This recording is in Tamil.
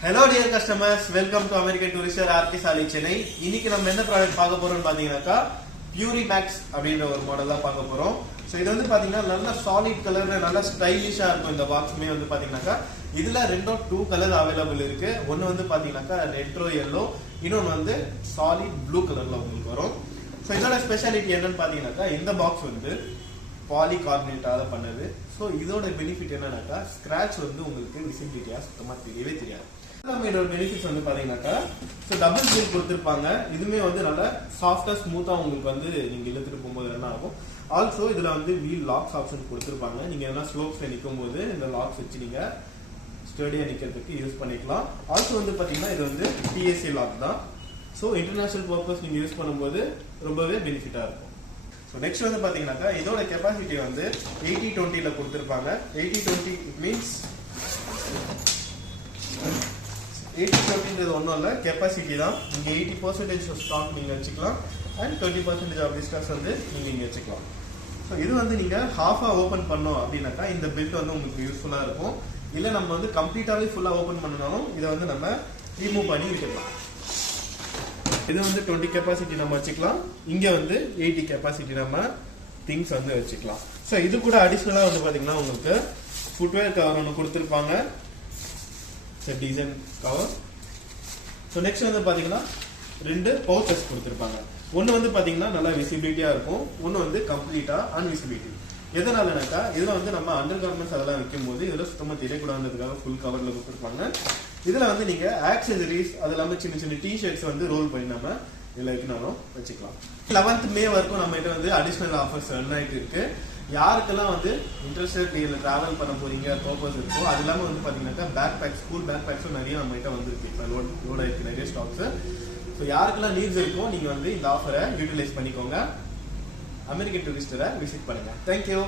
Hello dear customers, welcome to American Tourister RK Sali Chennai. இன்னைக்கு நம்ம என்ன ப்ராடக்ட் பார்க்க போறோம்னு பாத்தீங்கன்னாக்கா Puri Max அப்படிங்கற ஒரு மாடல் தான் பார்க்க போறோம். சோ இது வந்து பாத்தீங்கன்னா நல்ல சாலிட் கலர்ல நல்ல ஸ்டைலிஷா இருக்கும். இந்த பாக்ஸ்மே வந்து பாத்தீங்கன்னாக்கா இதுல டூ கலர் அவைலபிள் இருக்கு. ஒன்னு வந்து பாத்தீங்கன்னாக்கா ரெட்ரோ yellow, இன்னொன்னு வந்து சாலிட் ப்ளூ கலர்ல உங்களுக்கு வரும். சோ இதோட ஸ்பெஷாலிட்டி என்னன்னு பாத்தீங்கன்னாக்கா இந்த பாக்ஸ் வந்து பாலிகார்பனேட்டால பண்ணது. சோ இதோட பெனிஃபிட் என்னன்னாக்கா ஸ்கிராட்ச் வந்து உங்களுக்கு விசிபிலிட்டியா சுத்தமா தெரியவே தெரியாது. இதோட பெனிஃபிட்ஸ் வந்து பாத்தீங்கன்னாக்கா சோ டபுள் சீல் கொடுத்திருப்பாங்க. இதுமே வந்து நல்ல சாஃப்டா ஸ்மூத்தா உங்களுக்கு வந்து நீங்க இழுத்துட்டு போகும்போது என்ன ஆகும். ஆல்சோ இதுல வந்து வீல் லாக்ஸ் ஆப்ஷன் கொடுத்திருப்பாங்க. நீங்க என்ன ஸ்லோப்ஸ்ல நிக்கும் போது இந்த லாக்ஸ் வச்சு நீங்க ஸ்டடியா நிக்கிறதுக்கு யூஸ் பண்ணிக்கலாம். ஆல்சோ வந்து பாத்தீங்கன்னா இது வந்து PSA லாக் தான். சோ இன்டர்நேஷனல் பர்பஸ் நீங்க யூஸ் பண்ணும்போது ரொம்பவே பெனிஃபிட்டா இருக்கும். So next வந்து பாத்தீங்கன்னாக்கா இதோட கெபாசிட்டி வந்து 80-20 ல கொடுத்திருப்பாங்க. 80-20 மீன்ஸ் 80-20 ஒன்றும் இல்லை, கெப்பாசிட்டி தான். இங்கே 80% ஸ்டாக் நீங்கள் வச்சுக்கலாம் அண்ட் 20% ஆஃப் டிஸ்டன்ஸ் வந்து நீங்கள் இங்கே வச்சுக்கலாம். ஸோ இது வந்து நீங்கள் ஹாஃபாக ஓப்பன் பண்ணோம் அப்படின்னாக்கா இந்த பெல்ட் வந்து உங்களுக்கு யூஸ்ஃபுல்லாக இருக்கும். இல்லை நம்ம வந்து கம்ப்ளீட்டாகவே ஃபுல்லாக ஓப்பன் பண்ணனாலும் இதை வந்து நம்ம ரிமூவ் பண்ணி விட்டுக்கலாம். இது வந்து 20 கெப்பாசிட்டி நம்ம வச்சுக்கலாம். இங்கே வந்து 80 கெப்பாசிட்டி நம்ம திங்ஸ் வந்து வச்சுக்கலாம். ஸோ இது கூட அடிஷ்னலாக வந்து பார்த்தீங்கன்னா உங்களுக்கு ஃபுட்வேர் கவர் ஒன்று கொடுத்துருப்பாங்க, டிசைன் கவர். ஸோ நெக்ஸ்ட் வந்து பார்த்தீங்கன்னா ரெண்டு பவுச்சஸ் கொடுத்துருப்பாங்க. ஒன்று வந்து பார்த்தீங்கன்னா நல்லா விசிபிலிட்டியாக இருக்கும், ஒன்று வந்து கம்ப்ளீட்டாக அன்விசிபிலிட்டி. எதனாலனாக்கா இதில் வந்து நம்ம அண்டர் கார்மெண்ட்ஸ் அதெல்லாம் வைக்கும்போது இதில் சுத்தமாக தெரியக்கூடாதுக்காக ஃபுல் கவரில் கொடுத்துருப்பாங்க. இதில் வந்து நீங்கள் ஆக்சசரிஸ் அது இல்லாமல் சின்ன சின்ன டிஷர்ட்ஸ் வந்து ரோல் பண்ணி நம்ம இதில் வைக்கணும் வச்சுக்கலாம். 11th May வரைக்கும் நம்ம கிட்ட வந்து அடிஷ்னல் ஆஃபர்ஸ் ரன் ஆகிட்டு இருக்கு. யாருக்கெல்லாம் வந்து இன்ட்ரெஸ்டட் இதில் ட்ராவல் பண்ண போறீங்க பர்பஸ் இருக்கோ அது இல்லாமல் வந்து பார்த்தீங்கன்னாக்கா பேக் பேக் ஸ்கூல் பேக் பேக்ஸும் நிறைய நம்ம கிட்ட வந்துருக்கு. இப்போ லோட் ஆயிருக்கு நிறைய ஸ்டாக்ஸ். ஸோ யாருக்கெல்லாம் நீட்ஸ் இருக்கோ நீங்கள் வந்து இந்த ஆஃபரை யூட்டிலைஸ் பண்ணிக்கோங்க. அமெரிக்கன் டூரிஸ்டரை விசிட் பண்ணுங்க. தேங்க்யூ.